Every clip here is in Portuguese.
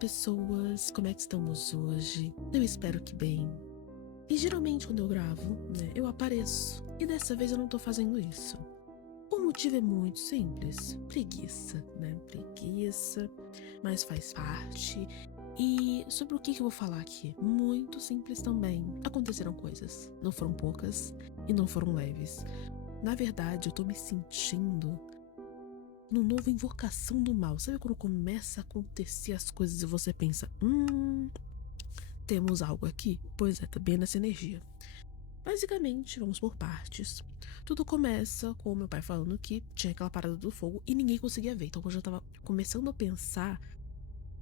pessoas, como é que estamos hoje? Eu espero que bem. E geralmente quando eu gravo, né, eu apareço. E dessa vez eu não tô fazendo isso. O motivo é muito simples. Preguiça, né? Preguiça, mas faz parte. E sobre o que eu vou falar aqui? Muito simples também. Aconteceram coisas. Não foram poucas e não foram leves. Na verdade, eu tô me sentindo no novo Invocação do Mal. Sabe quando começa a acontecer as coisas e você pensa, temos algo aqui? Pois é, tá bem nessa energia. Basicamente, vamos por partes. Tudo começa com o meu pai falando que tinha aquela parada do fogo e ninguém conseguia ver. Então eu já tava começando a pensar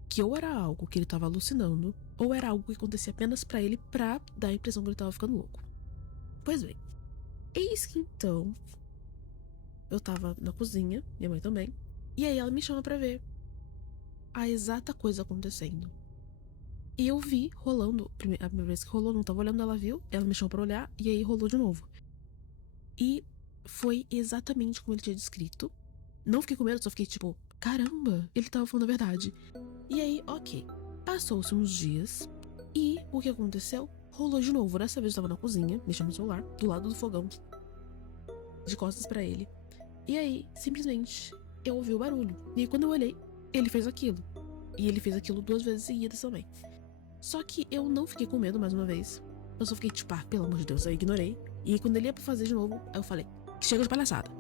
que ou era algo que ele tava alucinando, ou era algo que acontecia apenas pra ele, pra dar a impressão que ele tava ficando louco. Pois bem, eis que então eu tava na cozinha, minha mãe também, e aí ela me chama pra ver a exata coisa acontecendo. E eu vi rolando, a primeira vez que rolou, não tava olhando, ela viu, ela me chamou pra olhar, e aí rolou de novo. E foi exatamente como ele tinha descrito. Não fiquei com medo, só fiquei tipo, caramba, ele tava falando a verdade. E aí, ok, passou-se uns dias, e o que aconteceu? Rolou de novo. Dessa vez eu tava na cozinha, mexendo no celular, do lado do fogão, de costas pra ele. E aí, simplesmente, eu ouvi o barulho. E aí, quando eu olhei, ele fez aquilo. E ele fez aquilo 2 vezes seguidas também. Só que eu não fiquei com medo mais uma vez. Eu só fiquei tipo, pelo amor de Deus, eu ignorei. E aí, quando ele ia pra fazer de novo, eu falei, chega de palhaçada.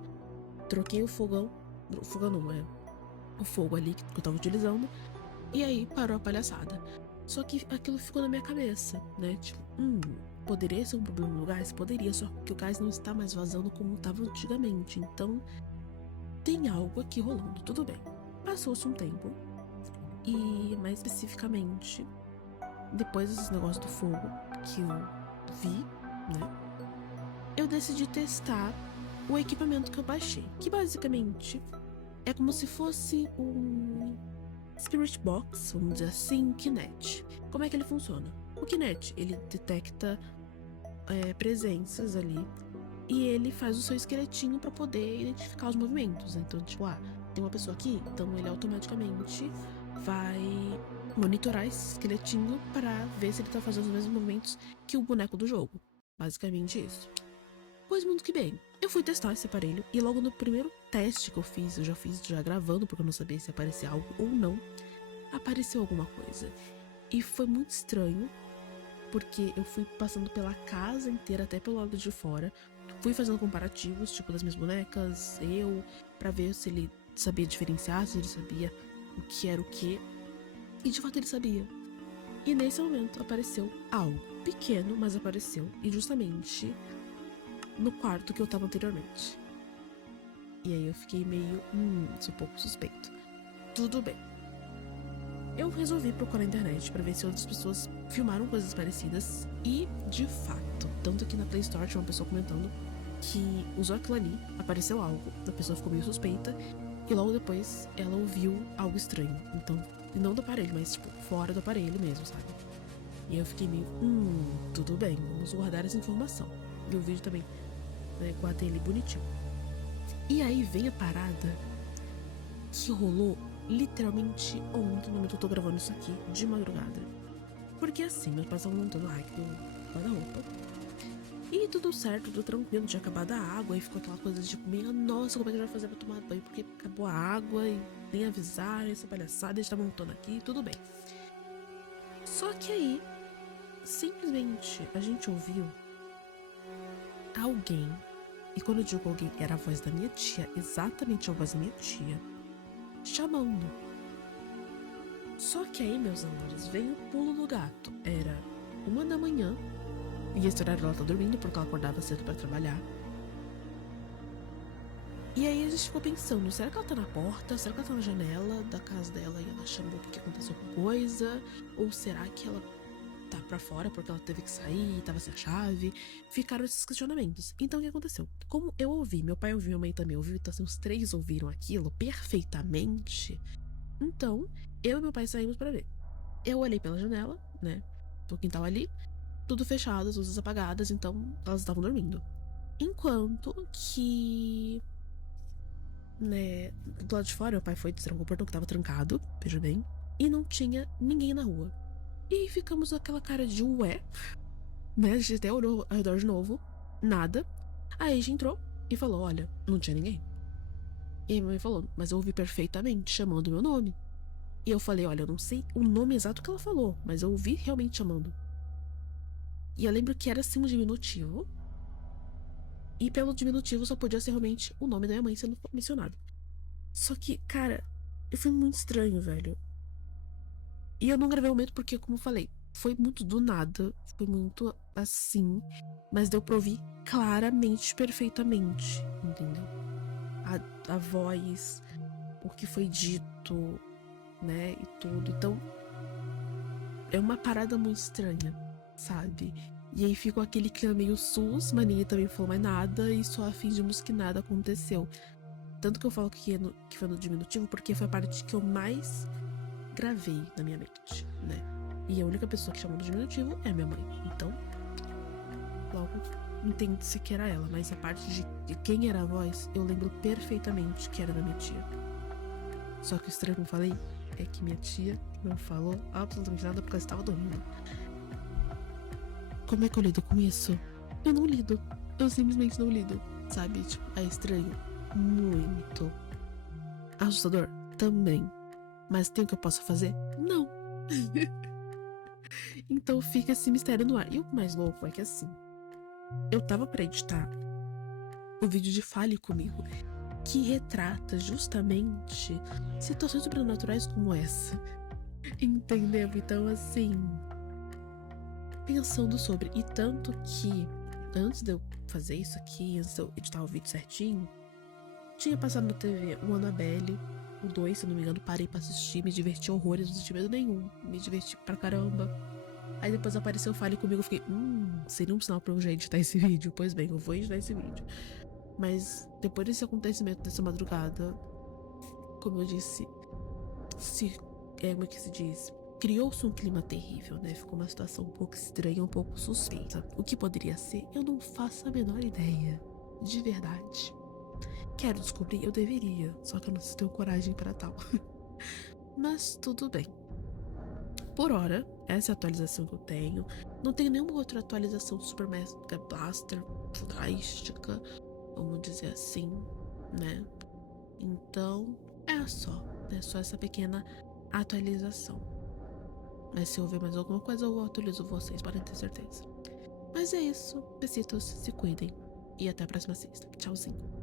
Troquei o fogão. O fogão não, o fogo ali que eu tava utilizando. E aí, parou a palhaçada. Só que aquilo ficou na minha cabeça, né? Tipo, poderia ser um problema no gás? Poderia, só que o gás não está mais vazando como estava antigamente. Então, tem algo aqui rolando, tudo bem. Passou-se um tempo. E, mais especificamente, depois desse negócio do fogo que eu vi, né? Eu decidi testar o equipamento que eu baixei. Que basicamente é como se fosse um Spirit Box, vamos dizer assim, Kinect. Como é que ele funciona? O Kinect, ele detecta presenças ali e ele faz o seu esqueletinho para poder identificar os movimentos. Então, tipo, tem uma pessoa aqui, então ele automaticamente vai monitorar esse esqueletinho para ver se ele tá fazendo os mesmos movimentos que o boneco do jogo. Basicamente isso. Pois muito que bem, eu fui testar esse aparelho e logo no primeiro teste que eu já fiz gravando, porque eu não sabia se aparecia algo ou não, apareceu alguma coisa. E foi muito estranho, porque eu fui passando pela casa inteira, até pelo lado de fora, fui fazendo comparativos, tipo, das minhas bonecas, pra ver se ele sabia diferenciar, se ele sabia o que era o que, e de fato ele sabia. E nesse momento apareceu algo pequeno, mas apareceu, e justamente no quarto que eu tava anteriormente. E aí eu fiquei meio, sou um pouco suspeito. Tudo bem. Eu resolvi procurar na internet pra ver se outras pessoas filmaram coisas parecidas. E, de fato, tanto que na Play Store tinha uma pessoa comentando que usou aquilo ali, apareceu algo, a pessoa ficou meio suspeita, e logo depois ela ouviu algo estranho. Então, não do aparelho, mas tipo, fora do aparelho mesmo, sabe? E aí eu fiquei meio, tudo bem, vamos guardar essa informação. E o vídeo também, né, guardei ele bonitinho. E aí vem a parada que rolou literalmente ontem, no momento que eu tô gravando isso aqui, de madrugada. Porque assim, meus pais estavam montando o rack do guarda-roupa. E tudo certo, tudo tranquilo, tinha acabado a água. E ficou aquela coisa de tipo, nossa, como é que a gente vai fazer pra tomar banho? Porque acabou a água e nem avisaram, essa palhaçada, a gente tá montando aqui, tudo bem. Só que aí, simplesmente, a gente ouviu alguém, e quando eu digo alguém, era a voz da minha tia, exatamente a voz da minha tia, chamando. Só que aí, meus amores, veio o pulo do gato. Era 1 da manhã, e esse horário ela tá dormindo porque ela acordava cedo pra trabalhar. E aí a gente ficou pensando, será que ela tá na porta? Será que ela tá na janela da casa dela e ela chamou porque aconteceu alguma coisa? Ou será que ela tá pra fora porque ela teve que sair e tava sem a chave? Ficaram esses questionamentos. Então o que aconteceu? Como eu ouvi, meu pai ouviu, minha mãe também ouviu, então assim, os 3 ouviram aquilo perfeitamente. Então, eu e meu pai saímos pra ver. Eu olhei pela janela, né, do quintal ali, tudo fechado, as luzes apagadas, então elas estavam dormindo. Enquanto que, né, do lado de fora, meu pai foi destrancou o portão que tava trancado, veja bem. e não tinha ninguém na rua. E aí ficamos com aquela cara de ué, né? A gente até olhou ao redor de novo, nada. Aí a gente entrou e falou, olha, não tinha ninguém. E aí minha mãe falou, mas eu ouvi perfeitamente chamando o meu nome. E eu falei, olha, eu não sei o nome exato que ela falou, mas eu ouvi realmente chamando. E eu lembro que era assim um diminutivo. E pelo diminutivo só podia ser realmente o nome da minha mãe sendo mencionado. Só que, cara, foi muito estranho, velho. E eu não gravei o momento porque, como eu falei, foi muito do nada. Foi muito assim. Mas deu pra ouvir claramente, perfeitamente. Entendeu? A voz, o que foi dito, né? E tudo. Então, é uma parada muito estranha, sabe? E aí ficou aquele clima meio sus, mas ninguém também falou mais nada e só fingimos que nada aconteceu. Tanto que eu falo que foi no diminutivo porque foi a parte que eu mais gravei na minha mente, né? E a única pessoa que chamou no diminutivo é minha mãe. Então, logo entende-se que era ela. Mas a parte de quem era a voz, eu lembro perfeitamente que era da minha tia. Só que o estranho que eu falei é que minha tia não falou absolutamente nada porque ela estava dormindo. Como é que eu lido com isso? Eu não lido. Eu simplesmente não lido. Sabe? Tipo, é estranho. Muito. Assustador? Também. Mas tem o que eu possa fazer? Não. Então fica esse mistério no ar. E o mais louco é que assim, eu tava pra editar o vídeo de Fale Comigo, que retrata justamente situações sobrenaturais como essa. Entendeu? Então assim, pensando sobre, e tanto que antes de eu fazer isso aqui, antes de eu editar o vídeo certinho, tinha passado na TV o Annabelle, o 2, se eu não me engano, parei pra assistir, me diverti horrores, não senti medo nenhum, me diverti pra caramba. Aí depois apareceu Fale Comigo, eu fiquei, seria um sinal pra eu já editar esse vídeo. Pois bem, eu vou editar esse vídeo. Mas depois desse acontecimento dessa madrugada, como eu disse, como é que se diz? Criou-se um clima terrível, né? Ficou uma situação um pouco estranha, um pouco suspeita. O que poderia ser, eu não faço a menor ideia. De verdade. Quero descobrir, eu deveria. Só que eu não sei se tenho coragem para tal. Mas tudo bem. Por hora, essa é a atualização que eu tenho. Não tenho nenhuma outra atualização super mega blaster, drástica, vamos dizer assim, né? Então, é só essa pequena atualização. Mas se houver mais alguma coisa, eu atualizo vocês, podem ter certeza. Mas é isso. Besitos, se cuidem. E até a próxima sexta. Tchauzinho.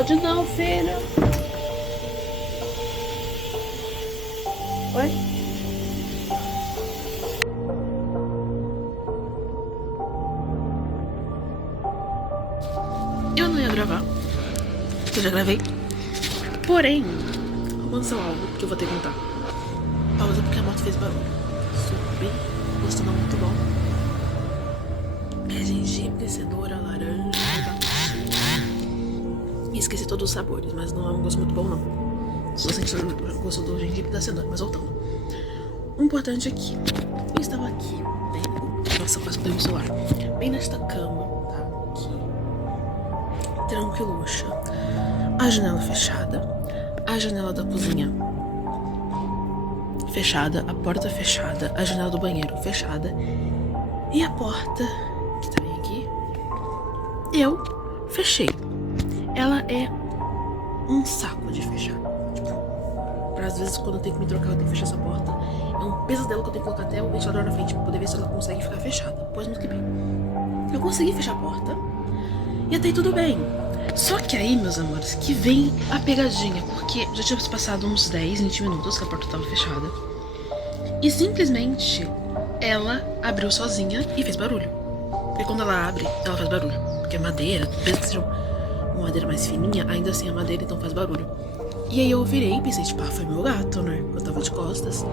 Pode não, filho. Oi? Eu não ia gravar. Eu já gravei. Porém, vamos ao algo que eu vou ter que contar. Pausa porque a moto fez barulho. Subi, gosto não muito bom. É gengibre, cenoura, laranja, e esqueci todos os sabores, mas não é um gosto muito bom não. Só senti o gosto do gengibre e da cenoura, mas voltando. O importante é que eu estava aqui, bem... Nossa, eu quase botei o celular. Bem nesta cama, tá? Aqui. Tranquiluxa. A janela fechada. A janela da cozinha fechada. A porta fechada. A janela do banheiro fechada. E a porta, que tá bem aqui, eu fechei. Ela é um saco de fechar. Tipo, às vezes quando eu tenho que me trocar, eu tenho que fechar essa porta. É um pesadelo que eu tenho que colocar até o ventilador na frente pra poder ver se ela consegue ficar fechada. Pois muito que bem. Eu consegui fechar a porta e até aí tudo bem. Só que aí, meus amores, que vem a pegadinha. Porque já tinha passado uns 10, 20 minutos que a porta tava fechada. E simplesmente ela abriu sozinha e fez barulho. Porque quando ela abre, ela faz barulho. Porque é madeira, mesmo que seja uma madeira mais fininha, ainda assim é madeira, então faz barulho. E aí eu virei e pensei, tipo, foi meu gato, né? Eu tava de costas.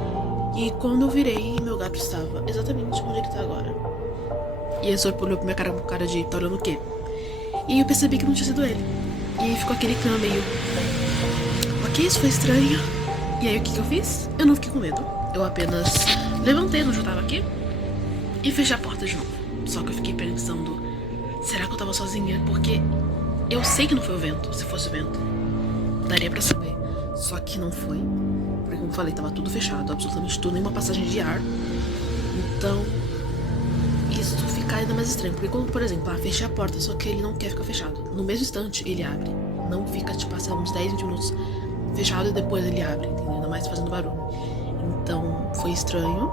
E quando eu virei, meu gato estava exatamente onde ele tá agora. E ele só olhou pra minha cara com cara de, tá olhando o quê? E aí eu percebi que não tinha sido ele. E aí ficou aquele clima meio... Ok, isso foi estranho. E aí o que eu fiz? Eu não fiquei com medo. Eu apenas levantei onde eu tava aqui e fechei a porta de novo. Só que eu fiquei pensando, será que eu tava sozinha? Porque eu sei que não foi o vento. Se fosse o vento, daria pra saber. Só que não foi. Porque como eu falei, tava tudo fechado, absolutamente tudo, nenhuma passagem de ar. Então isso fica ainda mais estranho. Porque quando, por exemplo, fechei a porta, só que ele não quer ficar fechado. No mesmo instante ele abre. Não fica, tipo, passar uns 10, 20 minutos fechado e depois ele abre, entendeu? Ainda mais fazendo barulho. Então foi estranho.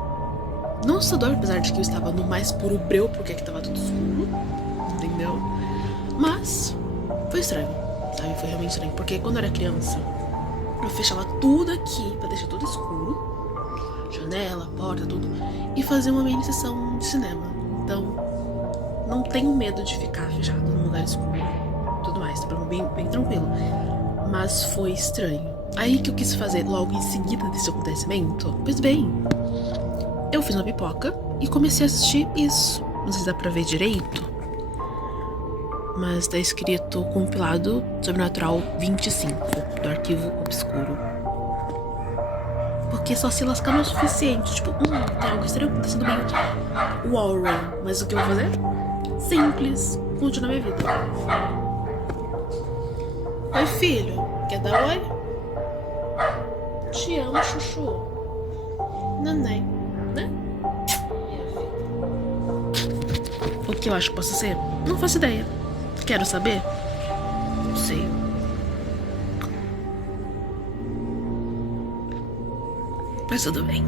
Não assustador, apesar de que eu estava no mais puro breu, porque aqui tava tudo escuro, entendeu? Mas foi estranho, sabe? Foi realmente estranho. Porque quando eu era criança, eu fechava tudo aqui pra deixar tudo escuro, janela, porta, tudo, e fazia uma mini sessão de cinema. Então não tenho medo de ficar fechado num lugar escuro, tudo mais, tá bem tranquilo. Mas foi estranho. Aí que eu quis fazer logo em seguida desse acontecimento? Pois bem, eu fiz uma pipoca e comecei a assistir isso. Não sei se dá pra ver direito, mas tá escrito compilado Sobrenatural 25, do arquivo obscuro. Porque só se lascar não é o suficiente. Tipo, tem algo estranho acontecendo bem Warren. Mas o que eu vou fazer? Simples. Continuar minha vida. Oi, filho. Quer dar oi? Te amo, chuchu. Neném, né? O que eu acho que possa ser? Não faço ideia. Quero saber? Não sei. Mas tudo bem.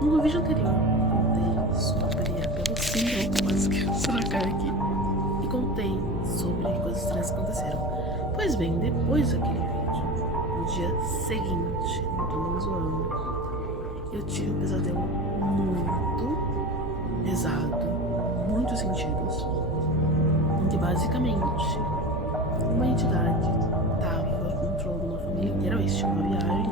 No vídeo anterior, contei sobre a pelucinha, quase que essa na cara aqui, e contei sobre coisas estranhas que aconteceram. Pois bem, depois daquele vídeo, no dia seguinte, não tô nem zoando, eu tive um pesadelo muito pesado, muitos sentidos, onde basicamente uma entidade estava controlando uma família inteira, eu estive uma viagem.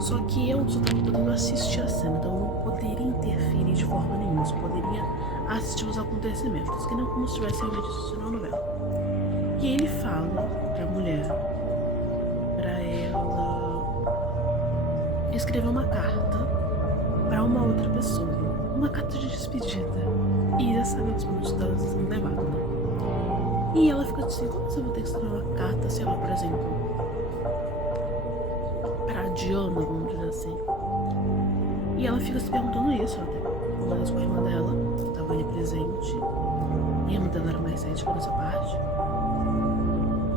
Só que eu só tava podendo assistir a cena, então eu não poderia interferir de forma nenhuma, só poderia assistir os acontecimentos, que não como se estivesse realmente assistindo uma novela. E ele fala pra mulher, pra ela escrever uma carta pra uma outra pessoa, uma carta de despedida, e já sabe os minutos dela sendo levada, né? E ela fica assim, como você vai ter que escrever uma carta, sei lá, por exemplo, pra Diana, vamos dizer assim. E ela fica se perguntando isso, até conversa com a irmã dela, que tava ali presente. E a irmã dela era mais cética nessa parte.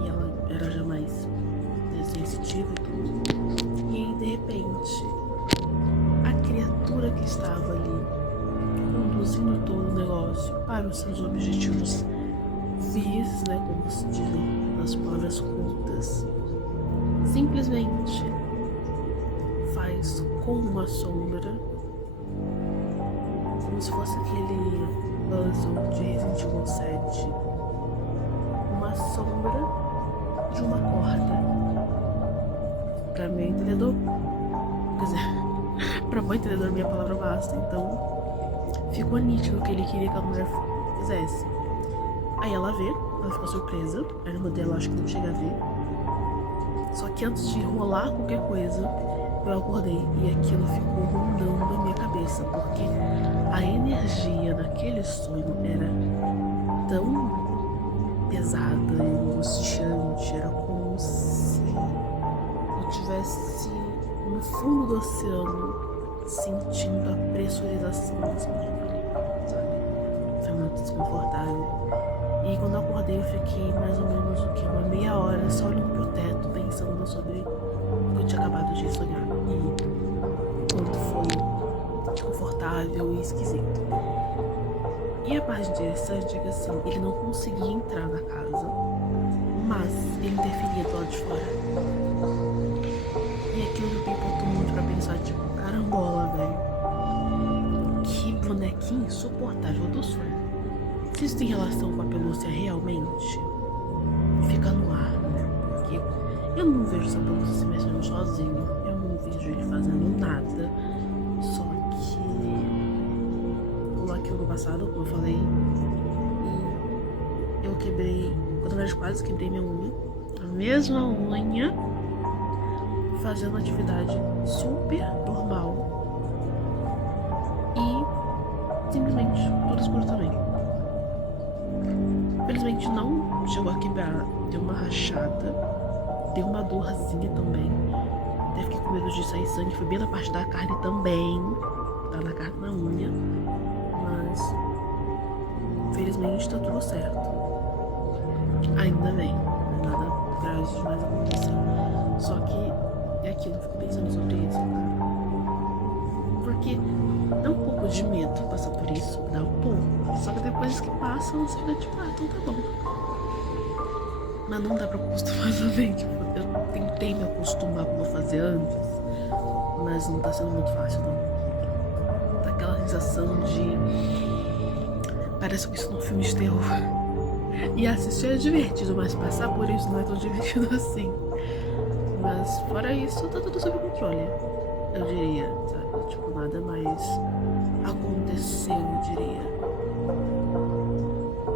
E ela era já mais sensitiva e tudo. E aí, de repente, a criatura que estava ali, conduzindo todo o negócio para os seus objetivos vis, né, como se dizem nas palavras cultas, simplesmente faz com uma sombra, como se fosse aquele puzzle de Resident Evil 7, uma sombra de uma corda. Pra meu entendedor, quer dizer, pra bom entendedor minha palavra basta, então ficou nítido o que ele queria que a mulher fizesse. Aí ela vê, ela fica surpresa, a irmã dela acho que não chega a ver. Só que antes de rolar qualquer coisa, eu acordei e aquilo ficou rondando a minha cabeça, porque a energia naquele sonho era tão pesada e angustiante, era como se eu estivesse no fundo do oceano sentindo a pressurização desse ali, sabe? Foi muito desconfortável. E quando eu acordei eu fiquei mais ou menos uma meia hora só olhando pro teto, pensando sobre o que eu tinha acabado de sonhar e quanto foi desconfortável e esquisito. E a parte interessante é que assim, ele não conseguia entrar na casa, mas ele interferia do lado de fora. E aquilo me pipotou muito pra pensar, tipo, carambola, velho, que bonequinho insuportável do sonho. Se isso tem relação com a pelúcia realmente, fica no ar, né? Porque eu não vejo essa pelúcia se mexendo sozinho, eu não vejo ele fazendo nada. Só que rolou aquilo no passado, como eu falei, e eu quebrei, quando eu quase quebrei minha unha, a mesma unha, fazendo atividade super normal e simplesmente tudo escuro também. Felizmente não chegou a quebrar, deu uma rachada, deu uma dorzinha também. Até fiquei com medo de sair sangue, foi bem na parte da carne também, tá na carne, na unha. Mas felizmente tá tudo certo. Ainda bem, nada grave demais aconteceu. Só que é aquilo, eu fico pensando sobre isso, cara. Por que dá um pouco de medo passar por isso, dá um pouco. Só que depois que passa, você fica tipo, então tá bom. Mas não dá pra acostumar também, tipo, eu tentei me acostumar como eu fazia antes, mas não tá sendo muito fácil, não. Tá aquela sensação de... parece que isso é um filme de terror. E assistir é divertido, mas passar por isso não é tão divertido assim. Mas fora isso, tá tudo sob controle, eu diria, sabe? Tipo, nada mais aconteceu, eu diria.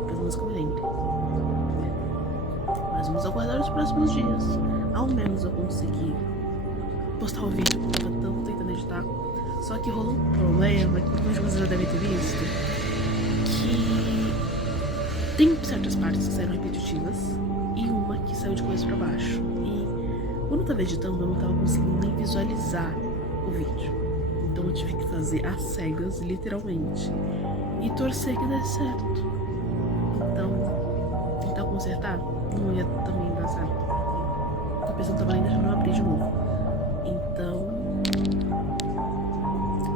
Pelo menos que eu me lembre. Mas vamos aguardar os próximos dias. Ao menos eu consegui postar o vídeo, porque eu tava tentando editar. Só que rolou um problema, que provavelmente vocês já devem ter visto, que tem certas partes que saíram repetitivas e uma que saiu de cabeça pra baixo. E quando eu tava editando, eu não tava conseguindo nem visualizar o vídeo. Então eu tive que fazer às cegas, literalmente, e torcer que desse certo. Então, tentar consertar não ia também dar certo. Tô pensando que tava nem deixando eu abrir de novo. Então,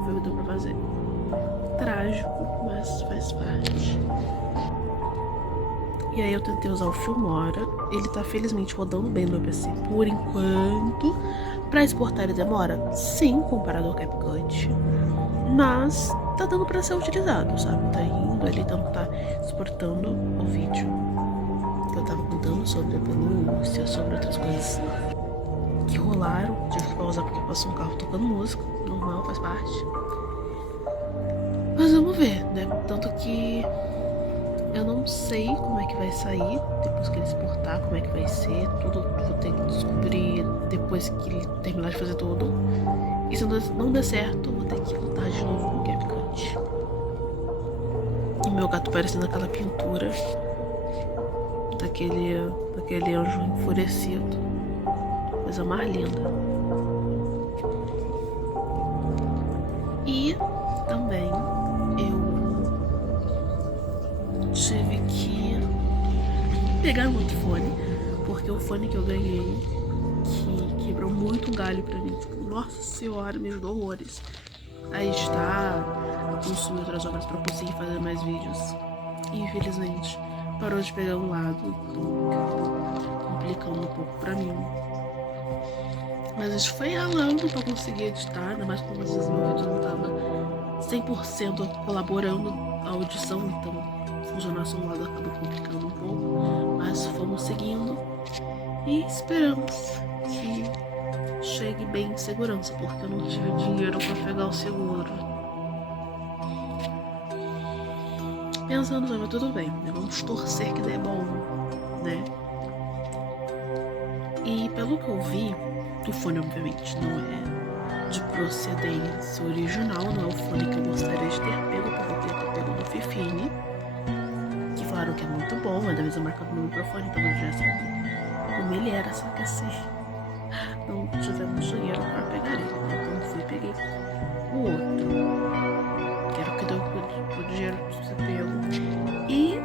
foi o que deu pra fazer. Trágico, mas faz parte. E aí eu tentei usar o Filmora. Ele tá felizmente rodando bem no meu PC por enquanto. Pra exportar ele demora? Sim, comparado ao CapCut. Mas tá dando pra ser utilizado, sabe? Tá indo ali, então tá exportando o vídeo que eu tava contando sobre a pelúcia, sobre outras coisas que rolaram. Tive que pausar porque passou um carro tocando música. Normal, faz parte. Mas vamos ver, né? Tanto que eu não sei como é que vai sair depois que ele exportar, como é que vai ser. Tudo vou ter que descobrir depois que ele terminar de fazer tudo. E se não der certo, vou ter que lutar de novo no CapCut. E meu gato parecendo aquela pintura daquele anjo enfurecido. Coisa mais linda. E também eu tive que pegar um outro fone, porque o fone que eu ganhei que quebrou muito um galho pra mim. Tipo, nossa senhora, me ajudou horrores a editar, a consumir outras horas pra conseguir fazer mais vídeos. E infelizmente parou de pegar um lado, então acabou complicando um pouco pra mim. Mas a gente foi ralando pra conseguir editar, ainda mais quando às vezes meu vídeo não tava 100% colaborando a audição, então funcionar só um lado acabou complicando um pouco. Mas fomos seguindo e esperamos que chegue bem em segurança, porque eu não tive dinheiro pra pegar o seguro. Pensando, mas tudo bem, né? Vamos torcer que dê bom, né? E pelo que eu vi, o fone obviamente não é de procedência original, não é o fone que eu gostaria de ter pego, porque eu queria ter pego do Fifine, que falaram que é muito bom, é da mesma marca do meu microfone, então eu já sabia como ele era, só que assim, não tivemos dinheiro para pegar ele, né? Então fui e peguei o outro, que era o que deu o dinheiro pra ser pego, e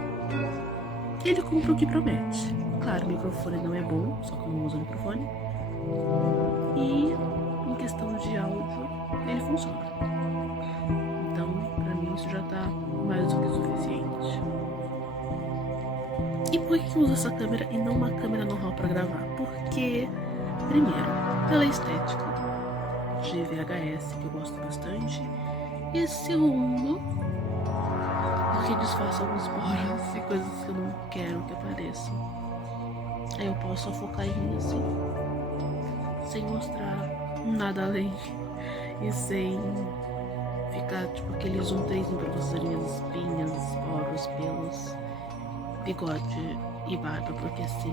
ele cumpre o que promete. Claro, o microfone não é bom, só que eu não uso o microfone. E em questão de áudio, ele funciona. Então, pra mim, isso já tá mais do que suficiente. E por que eu uso essa câmera e não uma câmera normal pra gravar? Porque, primeiro, pela estética de VHS, que eu gosto bastante. E segundo, porque disfarça alguns poros e coisas que eu não quero que apareçam. Aí eu posso só focar em mim assim, sem mostrar nada além e sem ficar tipo aquele zoom 3 pra vocês verem as espinhas, poros, pelos, bigode e barba, porque assim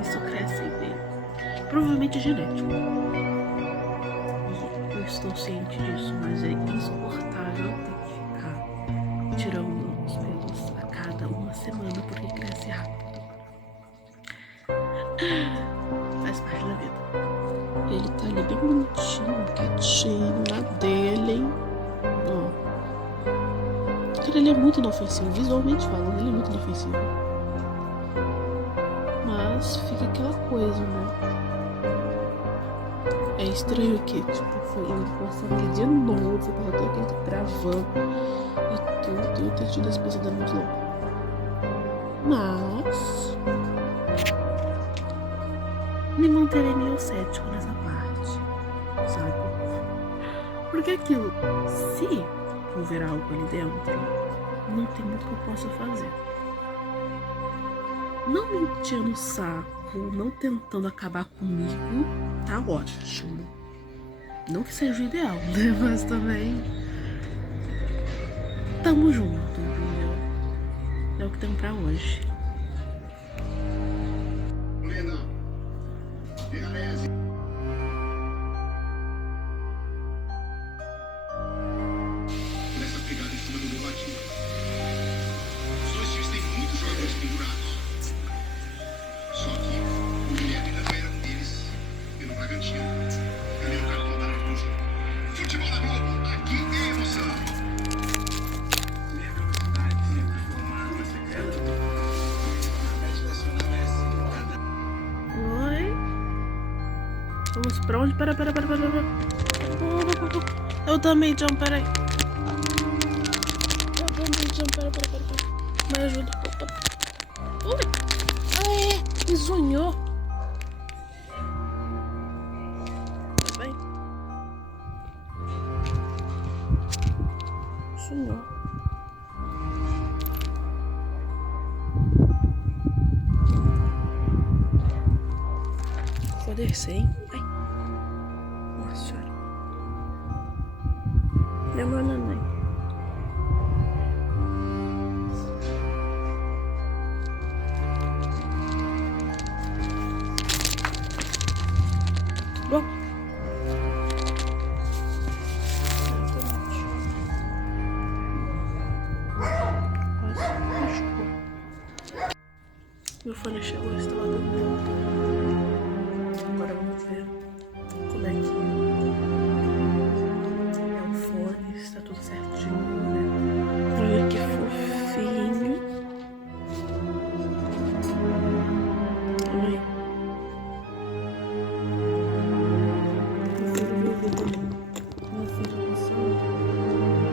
isso cresce bem. Provavelmente é genético. Eu estou ciente disso, mas é insuportável ter que ficar tirando os pelos a cada uma semana porque cresce rápido. Faz parte da vida. Ele tá ali bem bonitinho, quietinho, na dele. Ó. Cara, ele é muito inofensivo. Visualmente falando, ele é muito inofensivo. Mas fica aquela coisa, né? É estranho que, tipo, foi eu forçando de novo, tava todo aquele travando e tudo, e eu ter tido esse pesadelo muito louco. Mas me manterei meio cético nessa parte, sabe? Porque aquilo, se houver algo ali dentro, não tem muito que eu possa fazer. Não me enchendo o saco, não tentando acabar comigo, tá ótimo. Não que seja o ideal, né? Mas também tamo junto, entendeu? É o que tem pra hoje. Nessa pegada em cima do meu ladinho. Os dois times têm muitos jogadores pendurados. Só que o Guilherme ainda era um deles pelo Bragantino. Primeiro cartão laranja. Futebol da Globo, aqui é emoção. Minha capacidade de formar uma secreta. Oi? Vamos pra onde? Pera. Eu também, John, peraí. Eu também, John, pera. Me ajuda. Ui! Aê! Me zunhou. Tá bem? Zunhou. Vou descer, hein? Ai. Nossa senhora. Lembra a neném. Bom. Meu fone chegou, eu estava dormindo. Agora vamos ver como é que é o fone, se tá tudo certinho, né? Olha que fofinho. Oi. Meu filho, que lindo, filho.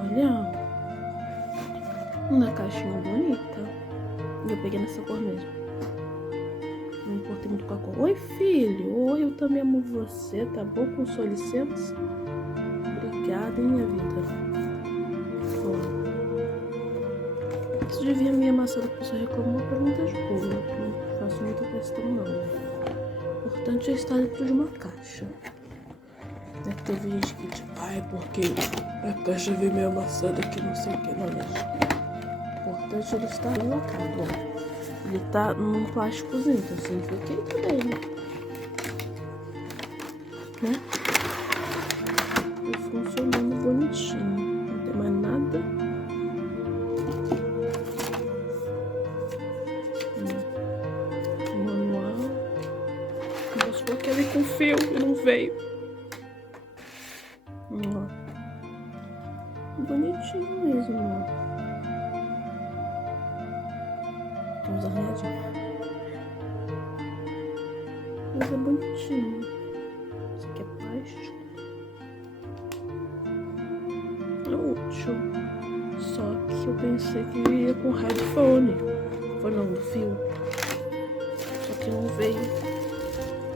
Olha, uma caixinha bonita. E eu peguei nessa cor mesmo. Não importei muito com a cor. Oi, filho. Oi, eu também amo você, tá bom? Com sua licença. Obrigada, hein, minha vida. Ó. Isso de vir a minha maçã que você reclamou pra muitas coisas. Não faço muita questão, não. O importante é estar dentro de uma caixa. Teve gente que tipo, ai, porque a caixa veio meio amassada que não sei o que, não, gente. O importante é ele estar enlocado, ó. Ele tá num plásticozinho, então significa que ele tá bem, né? E funcionando bonitinho. Não tem mais nada. Manual. Mas foi aquele com fio e não veio. Bonitinho mesmo, ó. Tem uns arranhadinhos. Mas é bonitinho. Isso aqui é plástico. É útil. Só que eu pensei que viria com headphone. Foi não, do fio. Só que não veio.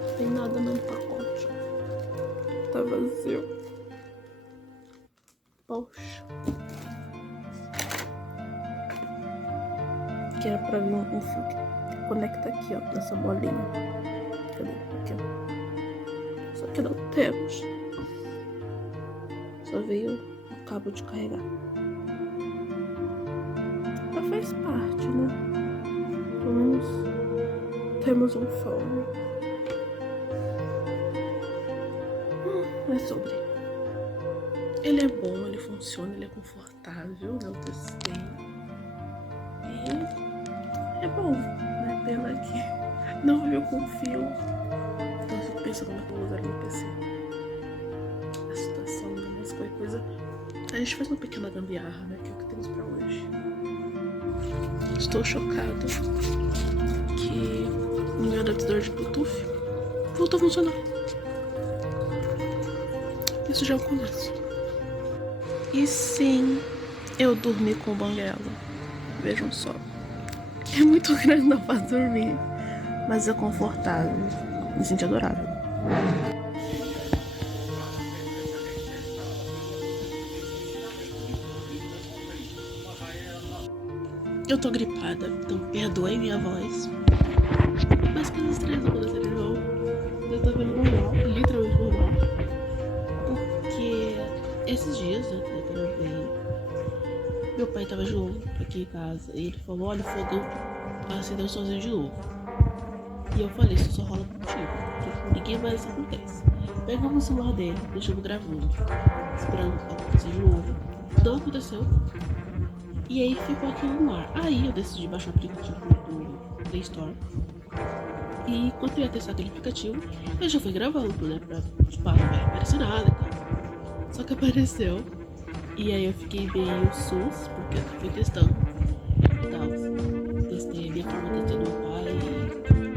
Não tem nada no pacote. Tá vazio. Poxa. que era pra vir um fio que conecta aqui, ó, nessa bolinha. Cadê? Aqui, ó. Só que não temos. Só veio o cabo de carregar. Mas faz parte, né? Pelo menos temos um fone. É sobre. Ele é bom, ele funciona, ele é confortável, eu testei. E é bom, né? Pena que não veio com fio. Então eu fico pensando como é que eu vou usar ele no PC. A situação, né? Mas qualquer coisa. A gente faz uma pequena gambiarra, né? Que é o que temos pra hoje. Estou chocada que o meu adaptador de Bluetooth voltou a funcionar. Isso já é um começo. E sim, eu dormi com o Banguela. Vejam só. É muito grande não pra dormir, mas é confortável. Me senti adorável. Eu tô gripada, então perdoem minha voz. Mas coisas estranhas aconteceram de novo. Eu tava vendo normal, literalmente normal. Porque esses dias, né, quando eu veio, meu pai tava de novo aqui em casa. E ele falou, olha, o fogão acendeu sozinho de novo. E eu falei, isso só rola contigo, porque com ninguém mais isso acontece. Pegamos o celular dele, deixamos gravando, esperando acontecer de novo. Não aconteceu. E aí ficou aquilo no ar. Aí eu decidi baixar o aplicativo do Play Store. E enquanto eu ia testar aquele aplicativo, eu já fui gravando, né? Pra não vai aparecer nada e tal. Só que apareceu. E aí eu fiquei meio sus, porque eu fui testando e tal. Testei a minha forma, testei do meu pai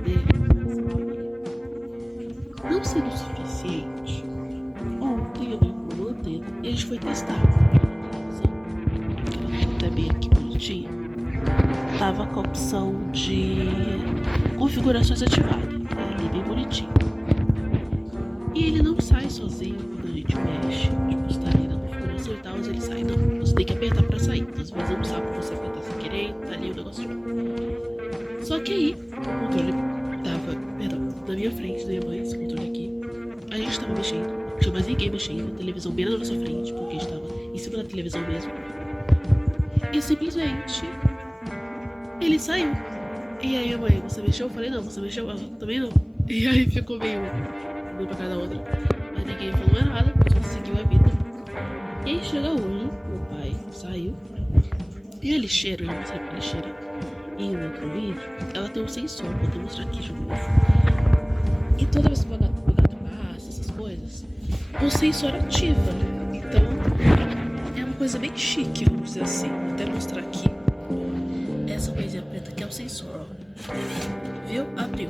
dele. Não sendo o suficiente, ontem eu veio com uma antena e a gente foi testar. Bem aqui bonitinho, tava com a opção de configurações ativada, ali bem bonitinho. E ele não sai sozinho quando a gente mexe, tipo, está ali na configuração e tal, ele sai, não, você tem que apertar pra sair, então às vezes não sabe você apertar sem querer, tá ali o negócio de novo. Só que aí, o controle tava, na minha frente, da minha mãe, esse controle aqui, a gente tava mexendo, não tinha mais ninguém mexendo, a televisão bem na nossa frente, porque a gente tava em cima da televisão mesmo. E simplesmente ele saiu. E aí a mãe, você mexeu? Eu falei, não, você mexeu? Ela também não. E aí ficou meio uma pra cada outra. Mas ninguém falou mais nada, só seguiu a vida. E aí chega hoje, meu pai saiu. E a lixeira, eu não sei porque a lixeira em um outro vídeo, ela tem um sensor, vou mostrar aqui de novo. E toda vez que o gato passa, essas coisas, o sensor ativa. Então é uma coisa bem chique, vamos dizer assim. Vou até mostrar aqui. Essa coisinha preta aqui é o sensor, ó. Viu? Abriu.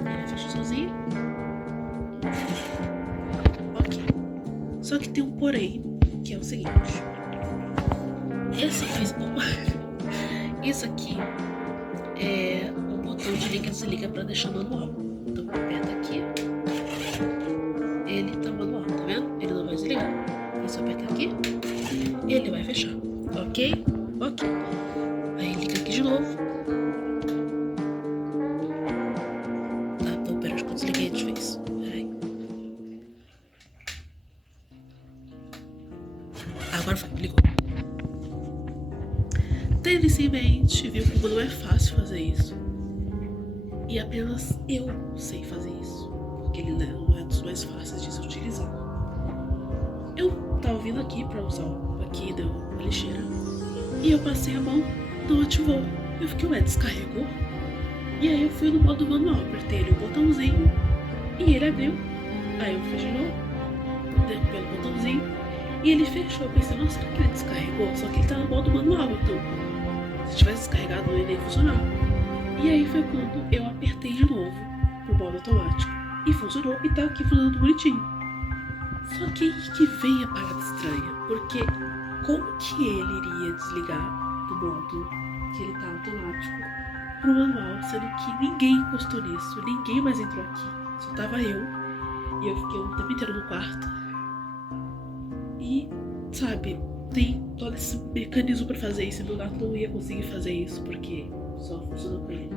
Ele fecha sozinho. Ok. Só que tem um porém, que é o seguinte. Isso aqui é o botão de liga e desliga pra deixar manual. Então aperta aqui. Ele tá manual, tá vendo? Ele não vai desligar. É só apertar aqui. Ele vai fechar, ok? Ok. Aí liga aqui de novo. Tá, então pera, acho que eu desliguei de vez. Peraí. Agora foi, ligou. Tendo isso em mente, viu como não é fácil fazer isso. E apenas eu sei fazer isso. Porque ele não é dos mais fáceis de se utilizar. Eu tava vindo aqui pra usar aqui da lixeira. E eu passei a mão, não ativou. Eu fiquei, ué, descarregou? E aí eu fui no modo manual, apertei ali o botãozinho e ele abriu. Aí eu fiz de novo, pelo botãozinho, e ele fechou. Eu pensei, nossa, será que ele descarregou? Só que ele tá no modo manual, então se tivesse descarregado ele ia funcionar. E aí foi quando eu apertei de novo pro modo automático. E funcionou, e tá aqui funcionando bonitinho. Só que aí que vem a parada estranha, porque como que ele iria desligar do modo que ele tá automático pro manual, sendo que ninguém encostou nisso, ninguém mais entrou aqui, só tava eu, e eu fiquei o tempo inteiro no quarto. E, sabe, tem todo esse mecanismo pra fazer isso, e meu gato não ia conseguir fazer isso, porque só funcionou com ele,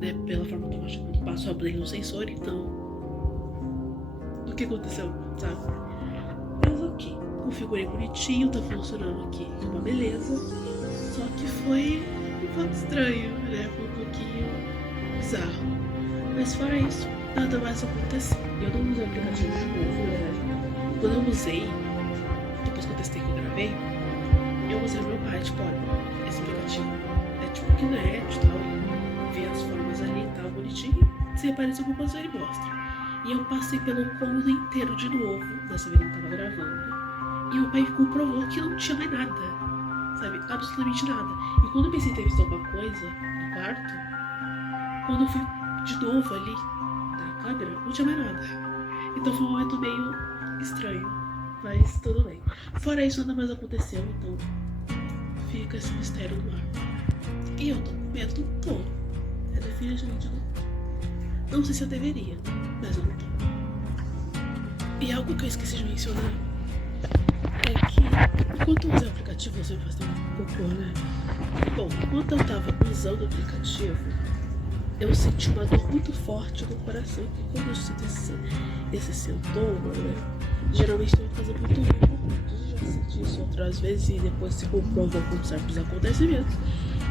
né? Pela forma automática que passo a Play no sensor, então. O que aconteceu, sabe? Mas ok, configurei bonitinho, tá funcionando aqui, uma beleza. Só que foi um pouco estranho, né? Foi um pouquinho bizarro. Mas fora isso, nada mais aconteceu. Eu não usei o aplicativo de novo, na verdade. Quando eu usei, depois que eu testei que eu gravei, eu usei o meu pai, tipo, olha, esse aplicativo é tipo Kinect e tal, e vê as formas ali e tal, bonitinho. Se aparecer alguma coisa, ele mostra. E eu passei pelo cômodo inteiro de novo, dessa vez eu tava gravando. E meu pai comprovou que não tinha mais nada, sabe? Absolutamente nada. E quando eu pensei em ter visto alguma coisa no quarto, quando eu fui de novo ali na câmera, não tinha mais nada. Então foi um momento meio estranho, mas tudo bem. Fora isso, nada mais aconteceu, então fica esse mistério no ar. E eu tô com medo, tô. É definitivamente não. Não sei se eu deveria, mas eu não tô. E algo que eu esqueci de mencionar é que enquanto eu usei o aplicativo, eu sempre fazia um cocô, né? Bom, enquanto eu tava usando o aplicativo, eu senti uma dor muito forte no coração. E quando eu sinto esse sintoma, né? Geralmente tem uma coisa muito ruim. Eu já senti isso outras vezes e depois se comprovou com certos acontecimentos.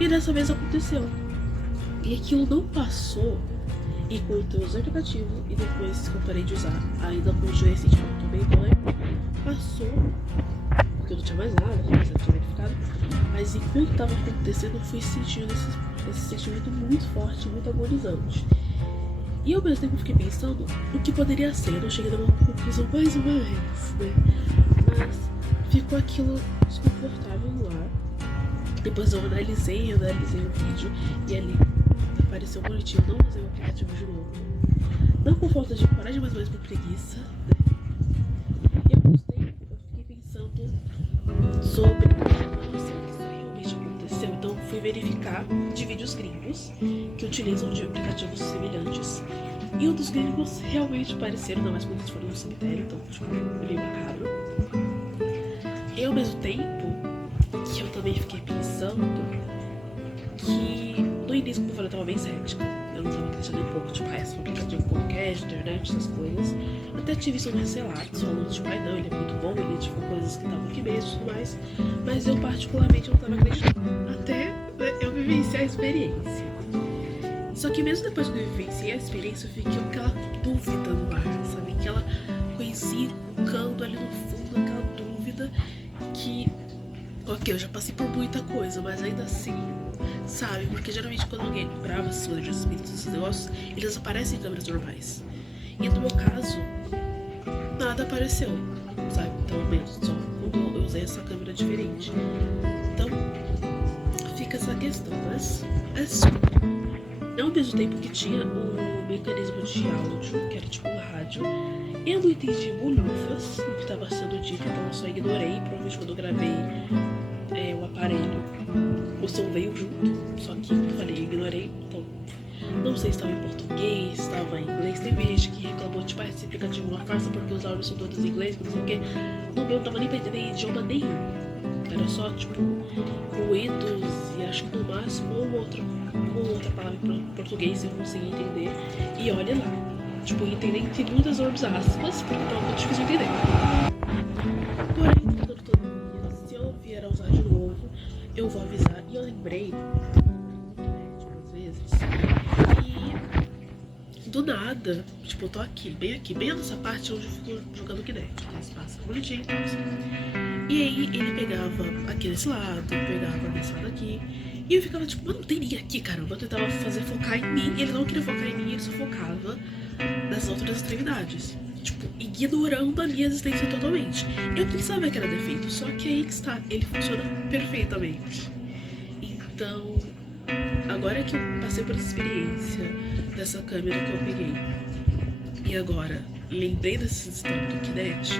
E dessa vez aconteceu. E aquilo não passou enquanto eu usei o aplicativo e depois que eu parei de usar. Ainda continuei sentindo também banho. Passou, porque eu não tinha mais nada, já tinha verificado. Mas enquanto estava acontecendo, eu fui sentindo esse sentimento muito forte, muito agonizante. E ao mesmo tempo eu fiquei pensando o que poderia ser. Eu não cheguei a uma conclusão mais uma vez, né? Mas ficou aquilo desconfortável no ar. Depois eu analisei o vídeo e ali apareceu bonitinho. Não usei o aplicativo de novo. Não por falta de coragem, mas mais por preguiça, né? E ao mesmo tempo eu fiquei pensando sobre isso realmente aconteceu. Então fui verificar de vídeos gringos que utilizam de aplicativos semelhantes. E um dos gringos realmente pareceram, ainda mais quando eles foram no cemitério, então tipo, é bem macabro. E ao mesmo tempo que eu também fiquei pensando que no início, como eu falei, eu tava bem cética. Eu não tava acreditando em pouco, tipo, esse aplicativo podcast, internet, essas coisas. Até tive isso nos relatos, falando, tipo, não, ele é muito bom, ele tipo coisas que estavam aqui mesmo e tudo mais. Mas eu particularmente não tava acreditando. Até eu vivenciar a experiência. Só que mesmo depois que eu vivenciei a experiência, eu fiquei com aquela dúvida no ar, sabe? Aquela coisinha cucando ali no fundo, aquela dúvida que, ok, eu já passei por muita coisa, mas ainda assim, sabe? Porque geralmente quando alguém grava esses poderes de espíritos, esses negócios, eles aparecem em câmeras normais. E no meu caso, nada apareceu, sabe? Pelo menos só quando eu usei essa câmera diferente. Então, fica essa questão, mas é só. Ao mesmo tempo que tinha um mecanismo de áudio, que era tipo um rádio, eu não entendi bolhufas do que estava sendo dito, então eu só ignorei. Provavelmente quando eu gravei o aparelho, o som veio junto, só que como eu falei, eu ignorei. Então, não sei se estava em português, se estava em inglês. Tem gente que reclamou, tipo, esse aplicativo é uma farsa porque os áudios são todos em inglês, não sei o que. No meu não tava nem pra entender idioma nenhum. Era só, tipo, ruídos e acho que no máximo uma outra palavra em português eu consegui entender. E olha lá, tipo, entender entre muitas aspas, porque é muito difícil entender. Porém, tentando todo dia, se eu vier a usar de novo, eu vou avisar. E eu lembrei, às vezes, e do nada, tipo, eu tô aqui, bem nessa parte onde eu fico jogando Kinect, né? Espaço bonitinho e tal. E aí ele pegava aqui desse lado, pegava desse lado aqui. E eu ficava tipo, mas não tem ninguém aqui, caramba. Eu tentava fazer focar em mim. Ele não queria focar em mim, ele só focava nas outras extremidades. Tipo, ignorando a minha existência totalmente. Eu pensava que era defeito, só que aí que está, ele funciona perfeitamente. Então, agora que eu passei por essa experiência dessa câmera que eu peguei, e agora lembrei desse sistema do Kinect,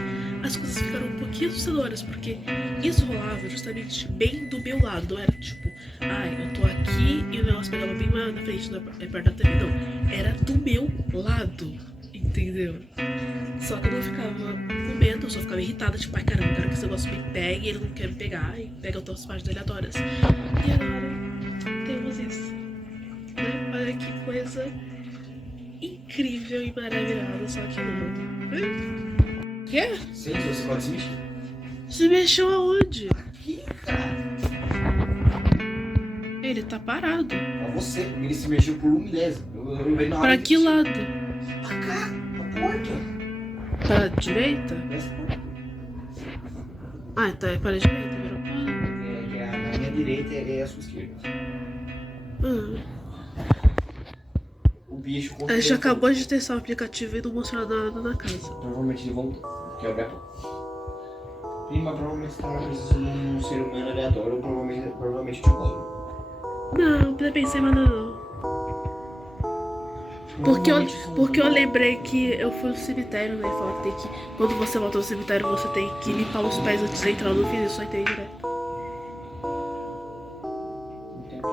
as coisas ficaram um pouquinho assustadoras, porque isso rolava justamente bem do meu lado. Não era tipo, eu tô aqui e o negócio pegava bem lá na frente, perto da TV. Não, era do meu lado, entendeu? Só que eu não ficava com medo, eu só ficava irritada, tipo, caramba, eu quero que esse negócio me pegue e ele não quer me pegar, e pega outras partes aleatórias. E agora temos isso. Olha que coisa incrível e maravilhosa, só que não. Quê? Sim, você pode se mexer. Se mexeu aonde? Aqui, cara. Ele tá parado. Pra você, porque ele se mexeu por 1 milésimo. Eu vejo na hora Pra de que mexer. lado? Pra cá, pra porta. Pra direita? Essa porta. Ah, então é para a direita, virou para. A minha direita é a sua esquerda. O bicho... A gente acabou de testar o aplicativo e não mostrou nada na casa. Provavelmente ele voltou. Quer abrir a porta. Prima, provavelmente você tá precisando de um ser humano aleatório ou provavelmente de colo. Não, não pensei mais nada não. Porque eu lembrei que eu fui no cemitério, né? Falou que tem que. Quando você volta no cemitério, você tem que limpar os pés antes de entrar. Eu não fiz isso, só entrei direto.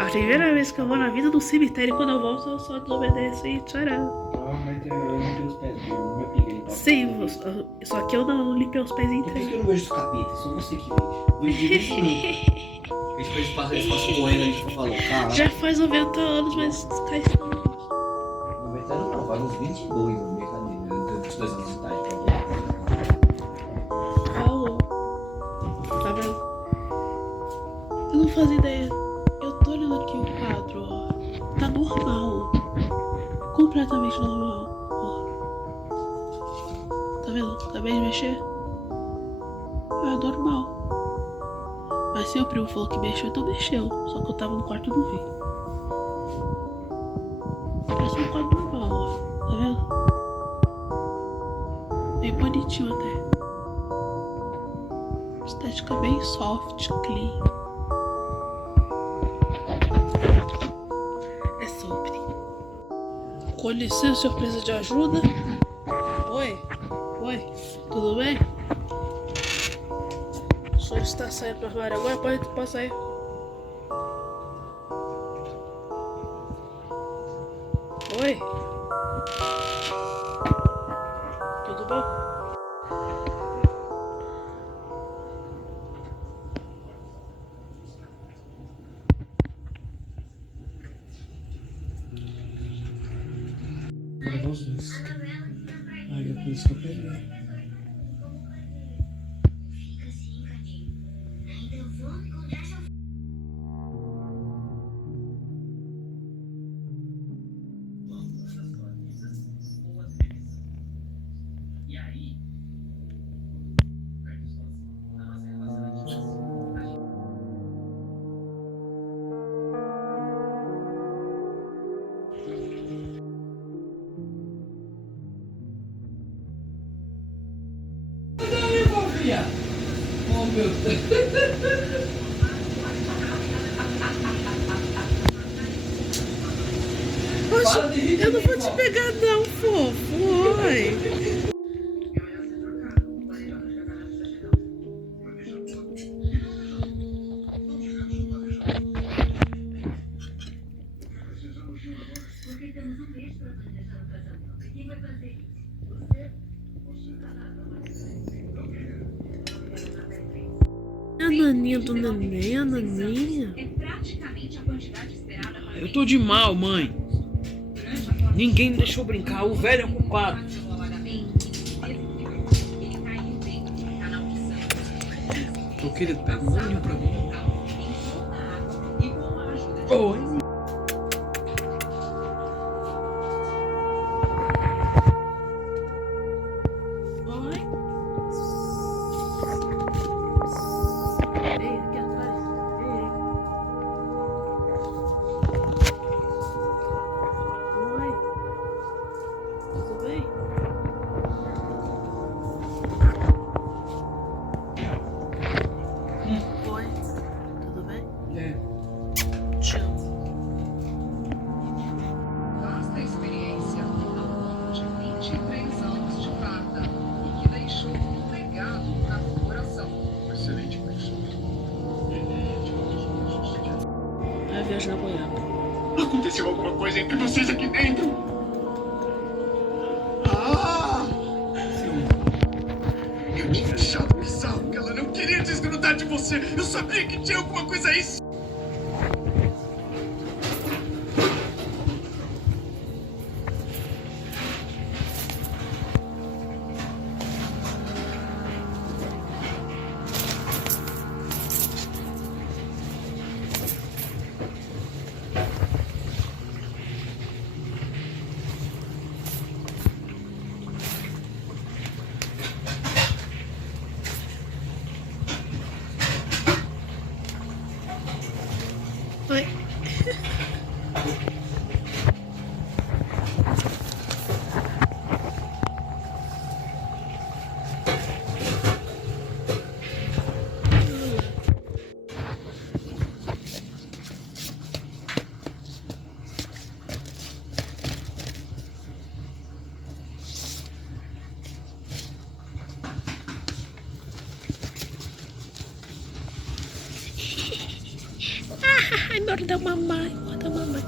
A primeira vez que eu vou na vida no cemitério, quando eu volto, eu só desobedeço e tcharam. Provavelmente eu não tenho os pés, porque o meu pica limpar. Sim, só que eu não limpei os pés e Por que entrei. eu não vejo os capetas? Só você que vê. Eles passam correndo, a gente falou, cara. Já faz 90 anos, mas cá estamos. 90 anos não, faz uns 22, mano, brincadeira. Eu tenho 22 anos de idade. Falou. Tá vendo? Eu não fazia ideia. Eu tô olhando aqui o quadro, ó. Tá normal. Completamente normal. Ó. Tá vendo? Acabei de mexer. É normal. Mas se o primo falou que mexeu, então mexeu. Só que eu tava no quarto e não vi. Parece um quadro normal, ó. Tá vendo? Bem bonitinho até. Estética bem soft, clean. É sobre. Com licença, eu preciso de ajuda. Oi? Oi? Tudo bem? O senhor está saindo do armário agora? Pode sair. Oi? Tudo bom? Ai, é por isso que eu peguei. Oh, meu Deus. Poxa, eu não vou te pegar não, fofo. Oi. A naninha do neném, a naninha. Eu tô de mal, mãe. Ninguém me deixou brincar, o velho é o culpado. Ô querido, pega um olhinho pra mim. Oi. Vasta experiência ao longo de 23 anos de prata e que deixou um legado na corporação. Excelente pessoa. Vai viajar na goiaba. Aconteceu alguma coisa entre vocês aqui dentro? Eu tinha achado bizarro que ela não queria desgrudar de você. Eu sabia que tinha alguma coisa aí. Ai, mordeu mamãe, mordeu mamãe.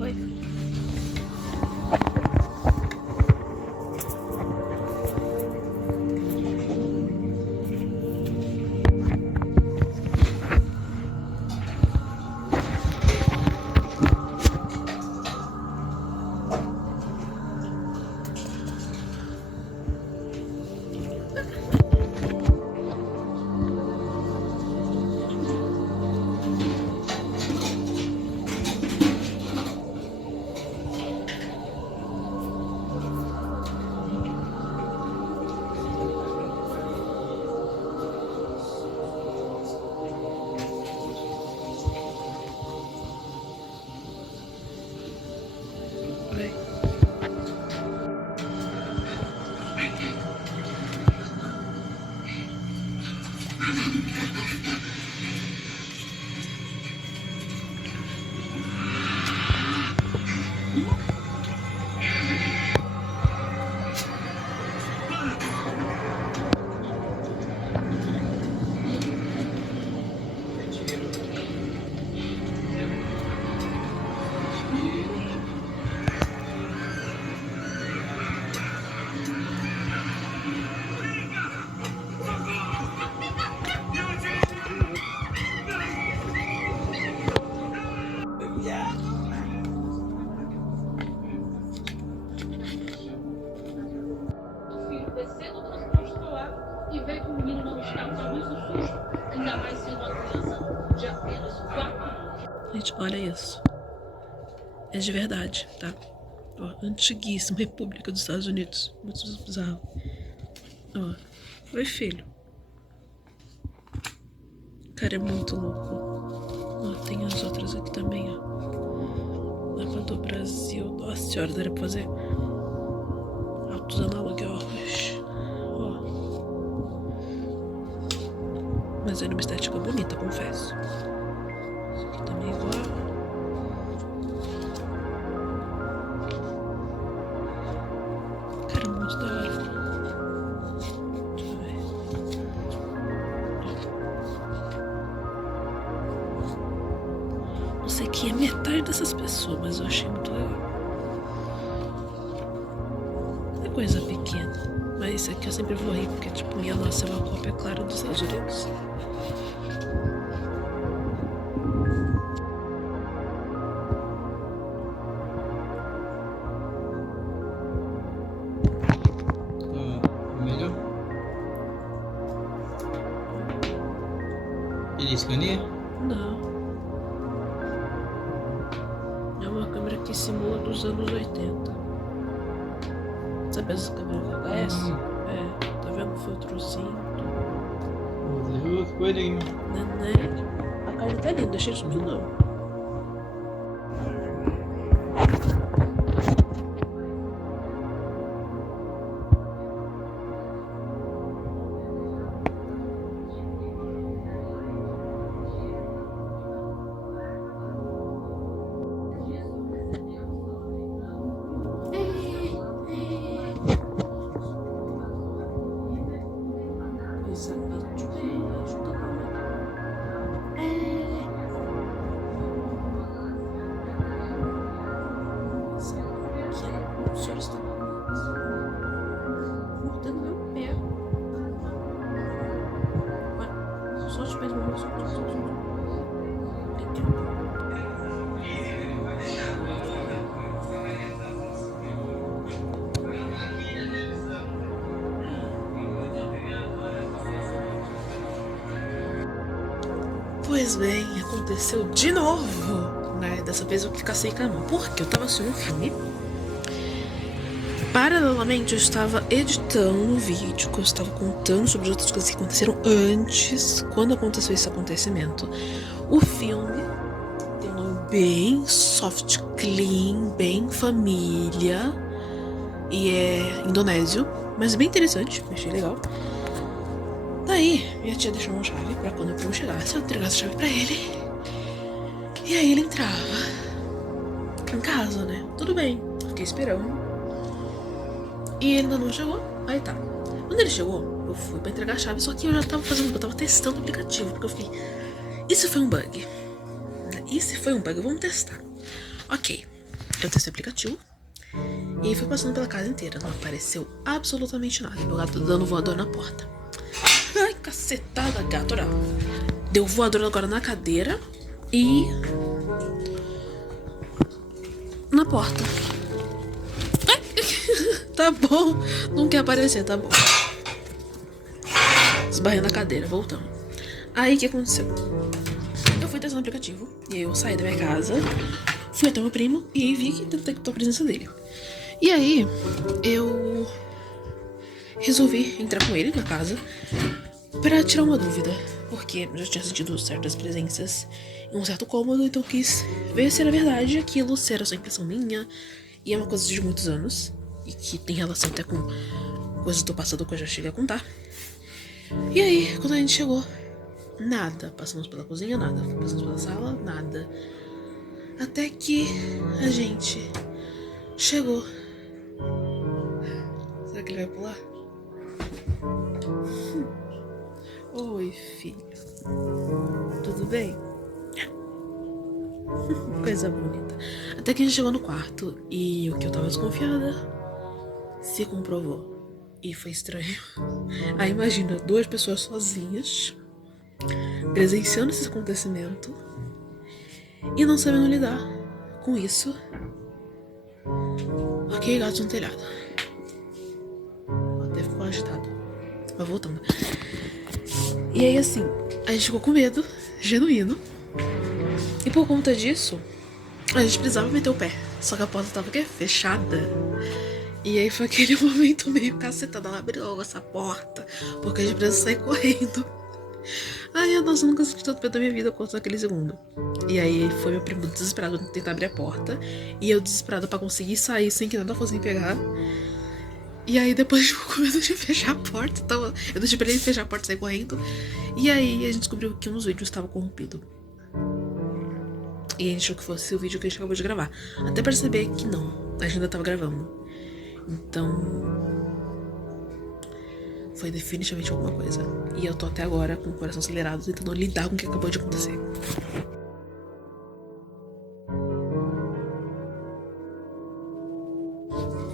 Oi. Oi. Filho descendo do transporte escolar e vê que o menino não está com a camisa suja, ainda mais sendo uma criança de apenas 4 anos. Gente, olha isso. É de verdade, tá? Ó, antiguíssima República dos Estados Unidos. Muito bizarro. Ó. Oi, filho. Cara, é muito louco. Ó, tem as outras aqui também, ó. Mapa do Brasil. Nossa senhora, daria pra fazer altos análogos. Ó. Mas é numa estética bonita, confesso. Isso aqui também é igual. Cara, muito da hora. Deixa eu ver. Não sei quem é metade dessas pessoas, mas eu achei muito legal. É coisa pequena. Mas isso aqui eu sempre vou rir, porque tipo, minha nossa é uma cópia clara dos Estados Unidos. Melhor? Ele escaneia? Não. É uma câmera que simula dos anos 80. Sabe essas câmeras VHS? É, tá vendo o filtrozinho? Coelhinho. Neném. A carne tá linda, deixa de sumir não. Mordendo meu pé. Só te pede uma só. Pois bem, aconteceu de novo, né? Dessa vez eu cacei com a mão. Porque eu tava assistindo um filme. Paralelamente, eu estava editando um vídeo que eu estava contando sobre outras coisas que aconteceram antes, quando aconteceu esse acontecimento. O filme tem um nome bem soft clean, bem família, e é indonésio, mas bem interessante, achei legal. Daí, minha tia deixou uma chave pra quando eu chegasse, eu entregasse a chave pra ele. E aí ele entrava em casa, né? Tudo bem, fiquei esperando. E ele ainda não chegou. Aí tá. Quando ele chegou, eu fui pra entregar a chave, só que eu já tava eu tava testando o aplicativo, porque eu fiquei, e se foi um bug? E se foi um bug? Vamos testar. Ok, eu testei o aplicativo e aí fui passando pela casa inteira. Não apareceu absolutamente nada. Meu gato dando voador na porta. Ai, cacetada, gato, olha. Deu voador agora na cadeira e na porta. Ai. Tá bom, não quer aparecer, tá bom. Esbarrei na cadeira, voltando. Aí o que aconteceu? Eu fui testando o aplicativo e aí eu saí da minha casa, fui até meu primo e aí vi que detectou a presença dele. E aí eu resolvi entrar com ele na casa pra tirar uma dúvida, porque eu já tinha sentido certas presenças em um certo cômodo, então eu quis ver se era verdade aquilo, se era só impressão minha, e é uma coisa de muitos anos, e que tem relação até com coisas do passado que eu já cheguei a contar. E aí, quando a gente chegou, nada. Passamos pela cozinha, nada. Passamos pela sala, nada. Até que a gente chegou. Será que ele vai pular? Oi, filho. Tudo bem? Coisa bonita. Até que a gente chegou no quarto e o que eu tava desconfiada se comprovou. E foi estranho. Aí imagina, 2 pessoas sozinhas presenciando esse acontecimento e não sabendo lidar com isso. Ok, gato no telhado. Até ficou agitado. Mas voltando. E aí assim, a gente ficou com medo, genuíno. E por conta disso, a gente precisava meter o pé. Só que a porta tava fechada. E aí foi aquele momento meio cacetada. Ela abriu logo essa porta, porque a gente precisa sair correndo. Ai, nossa, eu nunca senti tanto medo da minha vida quanto naquele segundo. E aí foi meu primo desesperado tentar abrir a porta. E eu desesperada pra conseguir sair sem que nada fosse me pegar. E aí depois eu com medo de fechar a porta. Então eu deixei pra ele fechar a porta e sair correndo. E aí a gente descobriu que um dos vídeos estava corrompido. E a gente achou que fosse o vídeo que a gente acabou de gravar. Até perceber que não, a gente ainda tava gravando. Então foi definitivamente alguma coisa. E eu tô até agora com o coração acelerado, tentando lidar com o que acabou de acontecer.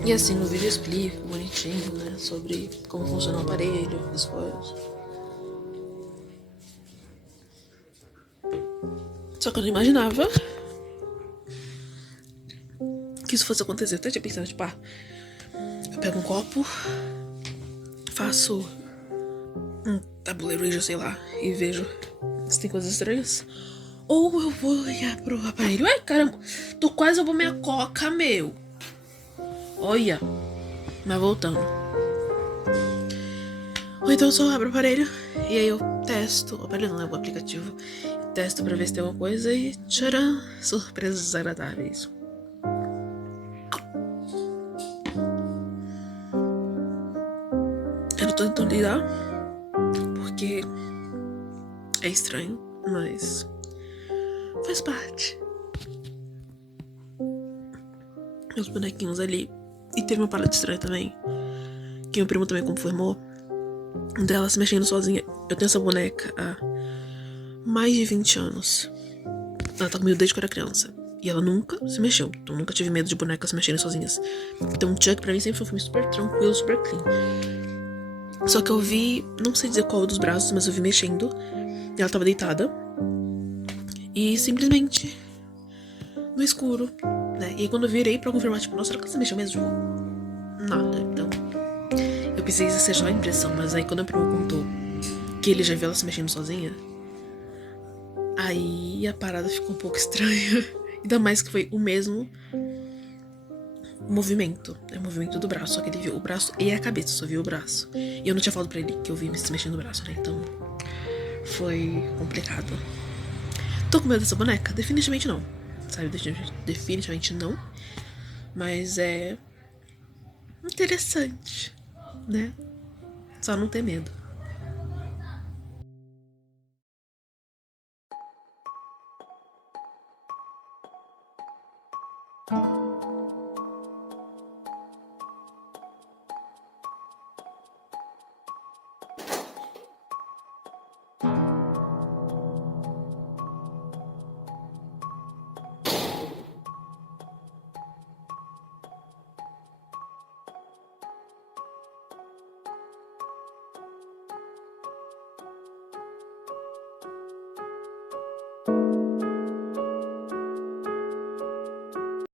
E assim, no vídeo eu explico bonitinho, né, sobre como funciona o aparelho, as coisas. Só que eu não imaginava que isso fosse acontecer. Eu até tinha pensado, tipo, eu pego um copo, faço um tabuleiro, sei lá, e vejo se tem coisas estranhas. Ou eu vou olhar pro aparelho. Ai, caramba, tô quase a minha coca, meu. Olha. Mas voltando. Ou então eu só abro o aparelho e aí eu testo. O aparelho não é o aplicativo. Testo pra ver se tem alguma coisa e tcharam, surpresas agradáveis. Eu não tô tentando lidar porque é estranho, mas faz parte. Meus bonequinhos ali. E teve uma parada estranha também, que meu primo também confirmou, dela se mexendo sozinha. Eu tenho essa boneca há mais de 20 anos. Ela tá comigo desde que eu era criança. E ela nunca se mexeu. Então nunca tive medo de bonecas se mexerem sozinhas. Então Chuck pra mim sempre foi um filme super tranquilo, super clean. Só que eu vi, não sei dizer qual dos braços, mas eu vi mexendo. E ela tava deitada. E simplesmente no escuro, né? E aí quando eu virei pra confirmar, tipo, nossa, será que ela se mexeu mesmo? Tipo, nada. Então eu pensei que isso ia ser só a impressão. Mas aí quando o primo contou que ele já viu ela se mexendo sozinha, aí a parada ficou um pouco estranha. Ainda mais que foi o mesmo movimento, né? O movimento do braço. Só que ele viu o braço e a cabeça, só viu o braço. E eu não tinha falado pra ele que eu vi se mexendo no braço, né? Então foi complicado. Tô com medo dessa boneca? Definitivamente não. Sabe? Definitivamente não. Mas é interessante, né? Só não ter medo.